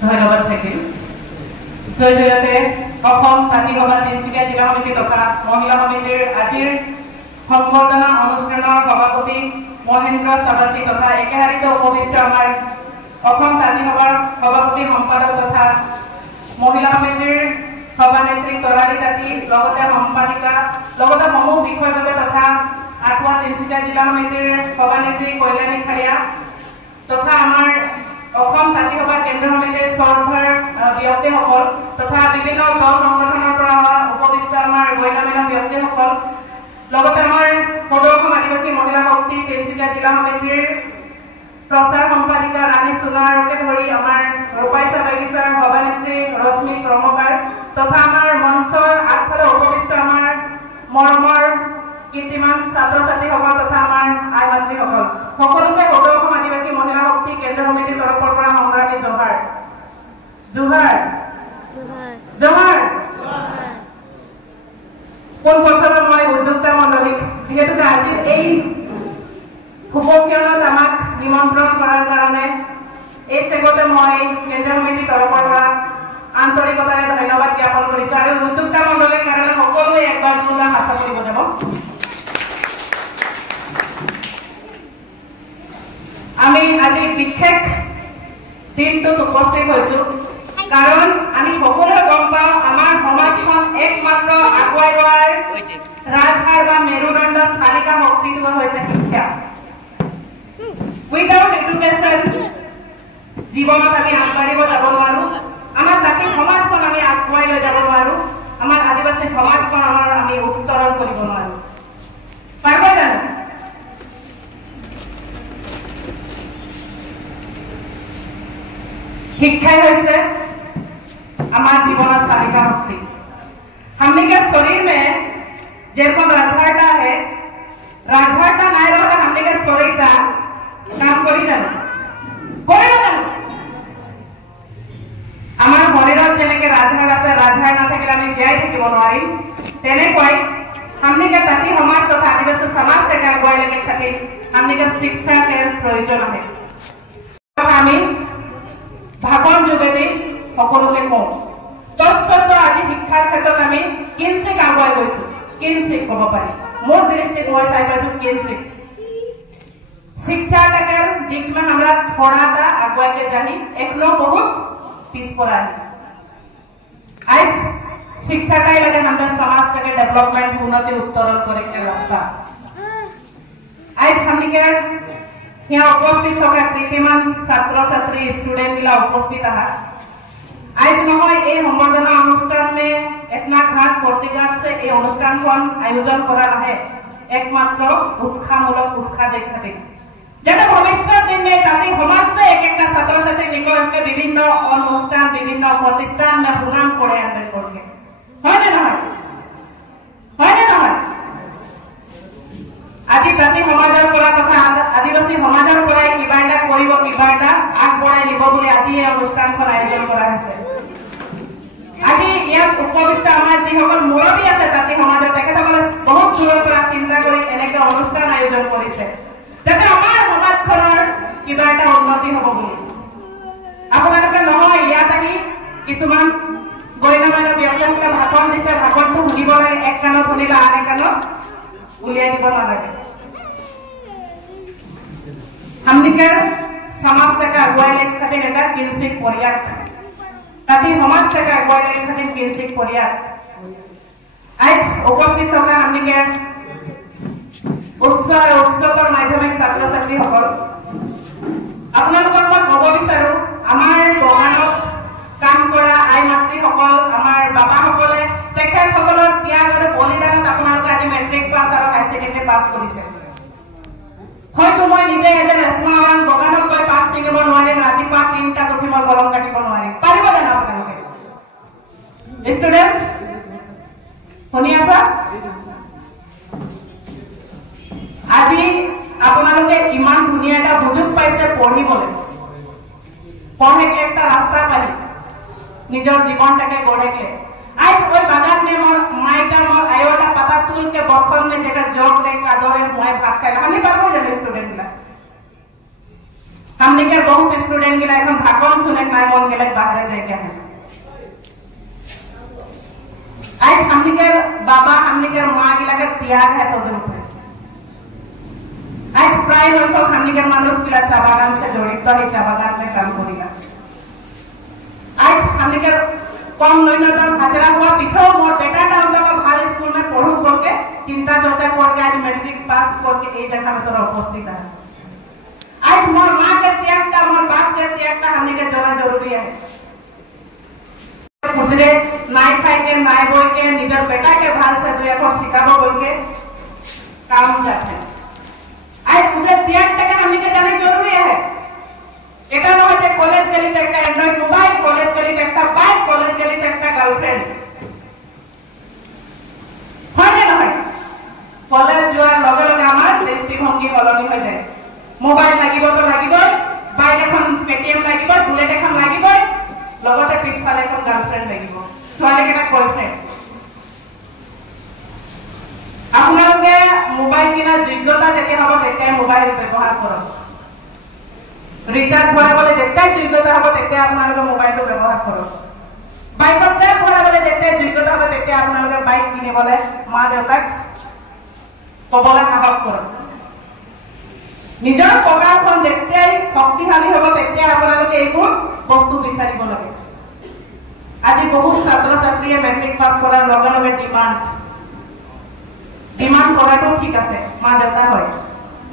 ধন্যবাদ থাকিল জয়তে অসম তাঁতি সভা তিনিচুকীয়া জিলা সমিতি তথা মহিলা সমিতিৰ আজিৰ সংবৰ্ধনা অনুষ্ঠানৰ সভাপতি মহেন্দ্ৰ চাবাসী তথা একেহাৰিতে উপবিষ্ট আমাৰ অসম তাঁতি সভাৰ সভাপতি সম্পাদক তথা মহিলা সমিতিৰ সভানেত্ৰী তৰালী তাঁতী লগতে সম্পাদিকা লগতে সমূহ বিষয়ববীয়া তথা আঠুৱা তিনিচুকীয়া জিলা সমিতিৰ সভানেত্ৰী কল্যাণী খাৰিয়া তথা আমাৰ অসম তাঁতি সভা কেন্দ্ৰীয় সমিতিৰ চৰকাৰ ব্যক্তিসকল তথা বিভিন্ন দল সংগঠনৰ পৰা উপবিষ্ট আমাৰ গণ্যমান্য ব্যক্তিসকল লগতে আমাৰ সদৌ আদিবাসী মহিলা শক্তি তিনিচুকীয়া জিলা সমিতিৰ প্ৰচাৰ সম্পাদিকা ৰাণী সোণাৰকে ধৰি আমাৰ ৰূপাইছা বাগিচাৰ সভানেত্ৰী ৰশ্মি কৰ্মকাৰ তথা আমাৰ মঞ্চৰ আগফালে উপবিষ্ট আমাৰ মৰমৰ কীৰ্তিমান ছাত্ৰ ছাত্ৰীসকল তথা আমাৰ আই মাতৃসকল সকলোকে সদৌ অসম আদিবাসী মহিলা শক্তি কেন্দ্ৰীয় সমিতিৰ তৰফৰ পৰা সংগ্ৰামী জোহাৰ জোহাৰ জোহাৰ পোনপ্ৰথমে মই উদ্যোক্তা মণ্ডলীক যিহেতুকে আজিৰ এই শুভক্ষণত আমাক নিমন্ত্ৰণ কৰাৰ কাৰণে এই চেগতে মই কেন্দ্ৰীয় সমিতিৰ তৰফৰ পৰা আন্তৰিকতাৰে ধন্যবাদ জ্ঞাপন কৰিছো আৰু উদ্যোক্তা মণ্ডলীৰ কাৰণে সকলোৱে একবাৰ জোৰদাৰ হাত চাপৰি বজাব আমি আজি বিশেষ দিনটোত উপস্থিত হৈছো কাৰণ আমি সকলোৱে গম পাওঁ আমাৰ সমাজখন একমাত্ৰ আগুৱাই যোৱাৰ ৰাজহাড় বা মেৰুদণ্ড চালিকা শক্তিটো হৈছে শিক্ষা উইদাউট এডুকেশ্যন জীৱনত আমি আগবাঢ়িব যাব নোৱাৰো আমাৰ তাঁতি সমাজখন আমি আগুৱাই লৈ যাব নোৱাৰো আমাৰ আদিবাসী সমাজখন আমি উত্তৰণ কৰিব নোৱাৰো পাৰিব জানো শিক্ষাই হৈছে हमारे जीवन सालिका शक्ति हमने के शरीर में जैसे राजहाड़ा है राजहाड़ा नहीं रहा हमने के शरीर का काम करी जानो हमारे शरीर जने के राजहाड़ আছে राजहाड़ ना থাকিলে আমি জীয়াই থাকিব নোৱাৰিম তেনেকৈ हमने के ताकि समाज तथा आदिवासी समाज থেকে আগুৱাই লাগি থাকে हमने के शिक्षा के प्रयोजन है আমি ভাষণ যোগেদি সকলোকে কওঁ তৎসত্ত্ব আজি শিক্ষাৰ ক্ষেত্ৰত আমি কিঞ্চিত আগুৱাই গৈছো কিঞ্চিত ক'ব পাৰি মোৰ দৃষ্টিত মই চাই পাইছো কিঞ্চিত शिक्षा के दिख में हमरा थोड़ा सा आगे के जानी एकनो बहुत पिछड़ा है आज शिक्षा का लगे हमारे समाज के डेवलपमेंट उन्नति उत्तरण करे के रास्ता आज हमने के यहाँ उपस्थित होकर कीर्तिमान छात्र छात्री स्टूडेंट गिला उपस्थित है आज নহয় এই সম্বৰ্ধনা অনুষ্ঠান में इतना घाट प्रतिघात से এই অনুষ্ঠানখন আয়োজন কৰা है एकमात्र उत्साहमूलक उत्साह देखाते যাতে ভবিষ্যৎ দিন में ताकि समाज से एक छात्र छात्री निकल के विभिन्न अनुष्ठान विभिन्न प्रतिष्ठान में सुनाम करे आनते करके হয় না নহয় আজি তাতি সমাজৰ পৰা তথা আদিবাসী সমাজৰ পৰা কিবা এটা কৰিব কিবা এটা আগবঢ়াই নিব বুলি আজি এই অনুষ্ঠানখন আয়োজন কৰা হৈছে আজি ইয়াত উপবিষ্ট আমাৰ যিসকল মুৰব্বী আছে তাতি সমাজৰ তেখেতসকলে বহুত দূৰৰ পৰা চিন্তা কৰি এনেকৈ অনুষ্ঠান আয়োজন কৰিছে যাতে আমাৰ সমাজখনৰ কিবা এটা উন্নতি হ'ব বুলি আপোনালোকে নহয় ইয়াত আহি কিছুমান গৰিমামান্য ব্যক্তিসকলে ভাষণ দিছে ভাষণটো শুনিব লাগে এক কাণত শুনিলে আন এক কাণত উলিয়াই দিব নালাগে हमने के समाज तक अगुवाई ले खातिर এটা কিঞ্চিত পৰিয়াক তাতি সমাজ तक अगुवाई ले खातिर কিঞ্চিত পৰিয়াক आज उपस्थित থকা हमने के উচ্চ আৰু উচ্চতৰ মাধ্যমিক ছাত্ৰ ছাত্ৰী সকল আপোনালোকৰ মই ক'ব বিচাৰো আমাৰ বগানত কাম কৰা আই মাতৃ সকল আমাৰ বাবা সকলে তেখেত সকলৰ ত্যাগ আৰু বলিদানত আপোনালোকে আজি মেট্ৰিক পাছ আৰু হাই সেকেন্ডাৰী পাছ কৰিছে হয়তো মই নিজে এজ ৰেছমাৱান বগানত গৈ পাত ছিঙিব নোৱাৰিম ৰাতিপুৱা 3টা উঠি মই গৰম কাটিব নোৱাৰিম পাৰিব জানো আপোনালোকে ষ্টুডেন্টস শুনি আছা আজি আপোনালোকে ইমান ধুনীয়া এটা সুযোগ পাইছে পঢ়িবলৈ পঢ়ে একটা ৰাস্তা পাই নিজৰ জীৱনটাকে গঢ়ে आज कोई बागान में मोर माइटा मोर आयोटा पता तुल के बखन में जेका जग रे कादरे मोय भात खाइला हमनी पाबो जे स्टूडेंट ला हमने के बहुत स्टूडेंट गिला এখন ভাকন শুনে নাই মন গেলে বাইরে যাই কে है आज हमने के बाबा हमने के मां गिला के त्याग है तो ऊपर आज प्राय लोग हमने के मानुष गिला चा बागान से जड़ित है चा बागान में काम करेगा आज हमने के कम न्यूनतम हाजरा हुआ पिछो मोर बेटा टाउन का भाल स्कूल में पढ़ू करके चिंता चर्चा करके आज मैट्रिक पास करके ए जगह में तोरा उपस्थित है आज मोर मां के त्यागता मोर बाप के त्यागता हमने के जरा जरूरी है गुजरे नाई खाई के नाई बोल के निजर बेटा के भाल से दुया को सिखाबो बोल के काम जाते हैं आज उधर त्यागता के हमने के जाने जरूरी है এটা না যে কলেজ গেলি তো একটা অ্যান্ড্রয়েড মোবাইল কলেজ গেলি তো একটা বাইক কলেজ গেলি তো একটা গার্লফ্রেন্ড হয় না হয় কলেজ যাওয়ার লগে লগে আমার দৃষ্টিভঙ্গি সলনি হৈ যায় মোবাইল লাগিব তো লাগিবই বাইক এখন পেটিএম লাগিব বুলেট এখন লাগিবই লগতে পিছফালে এখন গার্লফ্রেন্ড লাগিব ছোৱালীক এটা বয়ফ্ৰেন্ড আপোনালোকে মোবাইল কিনা যোগ্যতা যেতিয়া হ'ব তেতিয়া মোবাইল ব্যৱহাৰ কৰক रिचार्ज भराबले जेटाই যোগ্যতা হ'ব তেতিয়া আপোনালোকে মোবাইলটো ব্যৱহাৰ কৰক বাইকত তেল ভৰাবলে যেটাই যোগ্যতা হ'ব তেতিয়া আপোনালোকে বাইক কিনিবলে মা দেউতাক কবলে সাহস কৰক নিজৰ পগাৰখন যেটাই শক্তিশালী হ'ব তেতিয়া আপোনালোকে এইবোৰ বস্তু বিচাৰিব লাগে আজি বহুত ছাত্ৰ ছাত্ৰীয়ে মেট্ৰিক পাছ কৰাৰ লগে লগে ডিমান্ড কৰাটো ঠিক আছে মা দেউতা হয়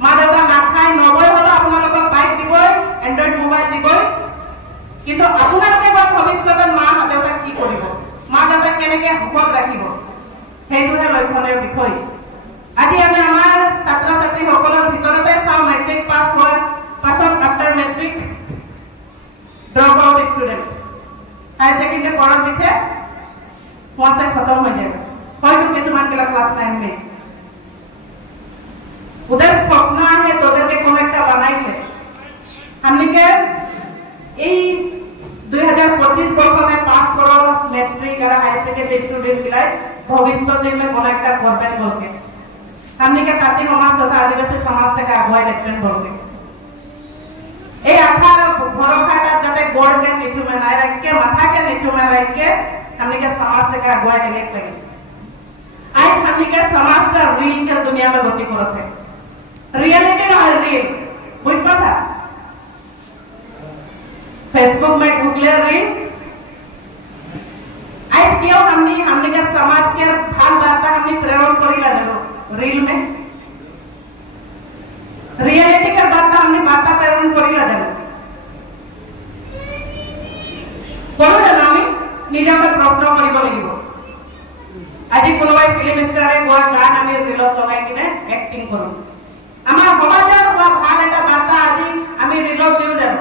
মা দেউতা নাখায় নবই হলো আপোনালোকক বাইক দিবই এন্ড্ৰইড মোবাইল দিবই কিন্তু আপোনালোকে ভৱিষ্যতে মা দেউতা কি কৰিব মা দেউতা কেনেকৈ সুখত ৰাখিব সেইটোহে লক্ষণীয় বিষয় আজি আমি আমাৰ ছাত্ৰ ছাত্ৰীসকলৰ ভিতৰতে চাওঁ মেট্ৰিক পাছ হোৱাৰ পাছত after matric drop out student higher secondary পঢ়াৰ পিছে वहां से खत्म हो जाएगा হয়তো কিছুমান কেলা ক্লাস 9 में उधर सपना है तो उधर के कनेक्ट बनाइले हमने के এই 2025 বর্ষ में पास करो मैट्रिक और हाई सेकेंडरी स्टूडेंट गिलाई भविष्य दिन में कनेक्ट करबेन बोलके हमने के ताती समाज तथा आदिवासी समाज থেকে আগুৱাই দেখবেন बोलके এই আখার ভরসাটা যাতে গড় के नीचे में ना रख के माथा के नीचे में रख के हमने के समाज থেকে আগুৱাই দেখে लगे आज हमने के समाज का रील के दुनिया में गति करते हैं रियलिटी ना रील बुझ पाता फेसबुक में ढुकले रील आज क्यों हमने का समाज के भाल बाता हमने प्रेरण करी ला दो रील में रियलिटी का बाता हमने बाता प्रेरण करी ला दो बोलो ना আমি নিজকে প্রশ্ন কৰিব লাগিব আজি কোনোবাই ফিল্ম স্টাৰে গোৱা গান আমি ৰীলত লগাই কিনে এক্টিং কৰো আমাৰ সমাজৰ বা ভাল এটা বাৰ্তা আজি আমি ৰীলত দিও জানো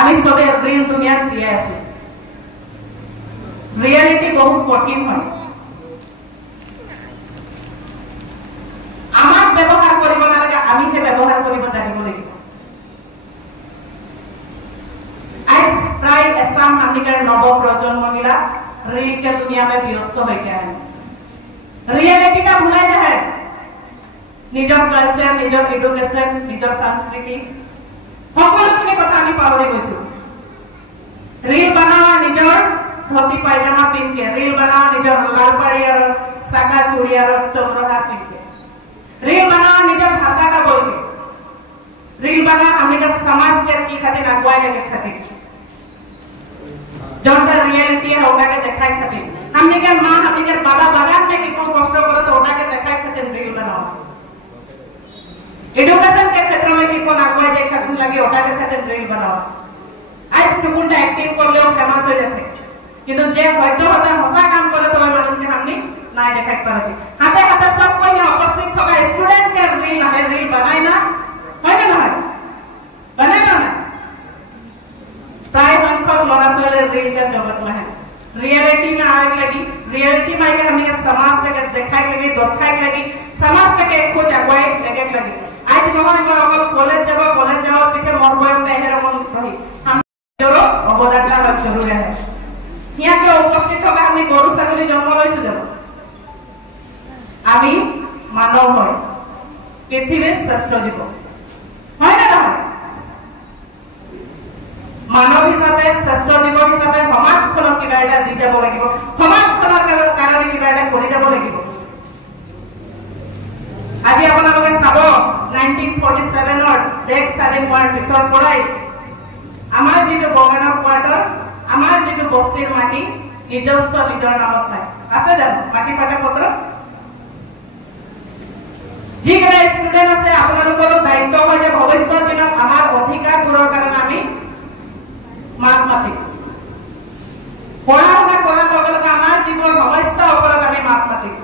আমি সবে ৰীল দুনিয়াত জীয়াই আছো ৰিয়েলিটি বহুত কঠিন হয় আমাক ব্যৱহাৰ কৰিব নালাগে আমি হে ব্যৱহাৰ কৰিব জানিব লাগিব आज प्राय ऐसा हमनिकर नव प्रजन्म मिला रील के दुनिया में विरक्त हो गया है रियलिटी का भूला जाए निजर कल्चर निजर एडुकेशन निजर संस्कृति সকলোখিনি কথা আমি পাহৰি গৈছো रील बनावा निजर धोती पायजामा पिन के रील बनावा निजर लाल पाड़ी और साका चूड़ी और चंद्रहार पिन के रील बनावा निजर भाषा का बोल के रील बना हमने का समाज के की खातिर अगुवाई लगे खातिर जोंटा रियलिटी है ओटा के देखाई खातिर हमने के मां हमने के बाबा बागान में कितना कष्ट करो तो ओटा के देखाई खातिर रील बनाओ एडुकेशन के क्षेत्र में कितना अगुवाई जे खातिर लगे ओटा के खातिर रील बनाओ आज स्टूडेंट एक्टिंग कर ले फेमस हो जाते কিন্তু যে হয়তো হতা হসা কাম করে তো ওই মানুষকে हमने নাই দেখাই পারতে হাতে হাতে সব কোই উপস্থিত থাকা স্টুডেंट के रील है रील बनाई ना হয় না হয় बनाई ना प्राय संख्यक लड़ा सोले रील के जगत में है रियलिटी में आने लगी रियलिटी में आके हमने समाज के दिखाई लगी दर्शाई लगी समाज के खोज अगुवाई लगे लगी आज নহয় মই অকল কলেজ যাব পিছে মোৰ বয়স নাই ৰমন ৰহি हम জৰো অবদানটা জৰুৰী আছে ইয়াকে উপস্থিত থকা আমি গৰু ছাগলী জন্ম লৈছো যাব আমি মানৱ হয় পৃথিৱীৰ শ্ৰেষ্ঠ জীৱ হয় না মানৱ হিচাপে শ্ৰেষ্ঠ জীৱ হিচাপে সমাজখনক কিবা এটা দি যাব লাগিব, সমাজখনৰ কাৰণে কিবা এটা কৰি যাব লাগিব। আজি আপোনালোকে চাব 1947 দেশ স্বাধীন হোৱাৰ পিছৰ পৰাই আমাৰ যিটো বগানৰ কোৱাৰ্টাৰ, আমাৰ যিটো বস্তিৰ মাটি নিজস্ব নিজৰ নামত নাই। আছে জানো মাটি পাটা পত্ৰ? যিকেইটা ষ্টুডেণ্ট আছে আপোনালোকৰ দায়িত্ব হয় যে ভৱিষ্যত দিনত আমাৰ অধিকাৰবোৰৰ কাৰণে আমি মাত মাতিম। পঢ়া শুনা কৰাৰ লগে লগে আমাৰ যিবোৰ সমস্যাৰ ওপৰত আমি মাত মাতিম।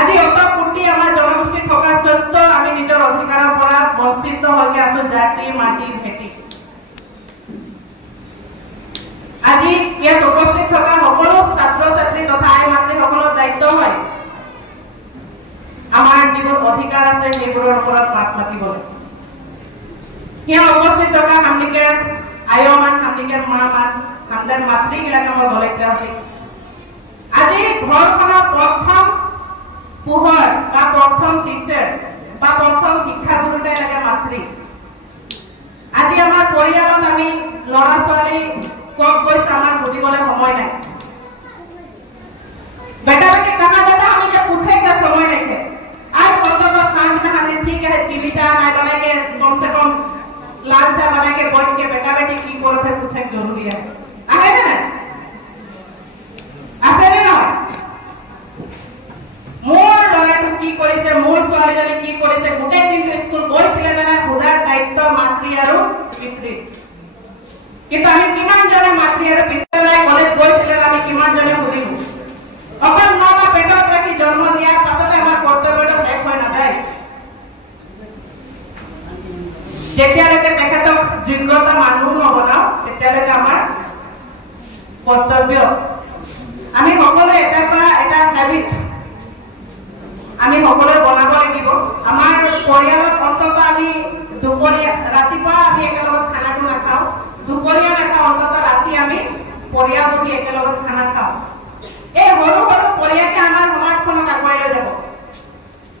আজি অত কোটি আমাৰ জনগোষ্ঠী থকা সত্ত্বেও আমি নিজৰ অধিকাৰৰ পৰা বঞ্চিত হৈ আছো জাতি মাটি ভেটি। আজি ইয়াত উপস্থিত থকা সকলো ছাত্ৰ ছাত্ৰী তথা আই মাতৃসকলৰ দায়িত্ব হয় আমাৰ যিবোৰ অধিকাৰ আছে সেইবোৰৰ ওপৰত মাত মাতিবলৈ। ইয়াত উপস্থিত থকা হামনিকেৰ আয়মান, হামনিকেৰ মা মান, হামদাৰ মাতৃগিলাক আমাৰ গলেকীয়া হয়। আজি ঘৰখনৰ প্ৰথম পোহৰ বা প্ৰথম টিচাৰ বা প্ৰথম শিক্ষাগুৰুটাই লাগে মাতৃ। আজি আমাৰ পৰিয়ালত আমি ল'ৰা ছোৱালী ক'ত গৈছে আমাৰ বুজিবলৈ সময় নাই। बेटा बेटी कहा जाता हमें जब पूछेगा समय नहीं है। आज औरतों को सांझ में हमने ठीक है चीनी चाय ना बना के कम से कम लाल चाय बना के बैठ के बेटा बेटी की बोलते थे पूछे जरूरी है। आगे ना ऐसे नहीं ना मोर लड़ाई तो की कोई से मोर सवाल जाने की कोई से गुटे दिन के स्कूल कोई से लेना खुदा दायित्व मातृ आरो पितृ कि तामी किमान जने मातृ आरो पितृ लाई कॉलेज कोई से लेना আমি কিমান জনে হুদিম অকল নমা পেটত ৰাখি জন্ম দিয়াৰ পাছতে আমাৰ কৰ্তব্যটো শেষ হৈ নাযায়। যেতিয়ালৈকে তেখেতক যোগ্যতা মানুহ নবনাও তেতিয়ালৈকে আমাৰ কৰ্তব্য আমি সকলোৱে এটাৰ পৰা এটা হেবিট আমি সকলোৱে বনাব লাগিব। আমাৰ পৰিয়ালত অন্তত আমি দুপৰীয়া ৰাতিপুৱা আমি একেলগত খানাটো নাখাওঁ, দুপৰীয়া নাখাওঁ, অন্তত ৰাতি আমি পৰিয়াল বহি একেলগত খানা খাওঁ। এই সৰু সৰু পৰিয়ালে আমাৰ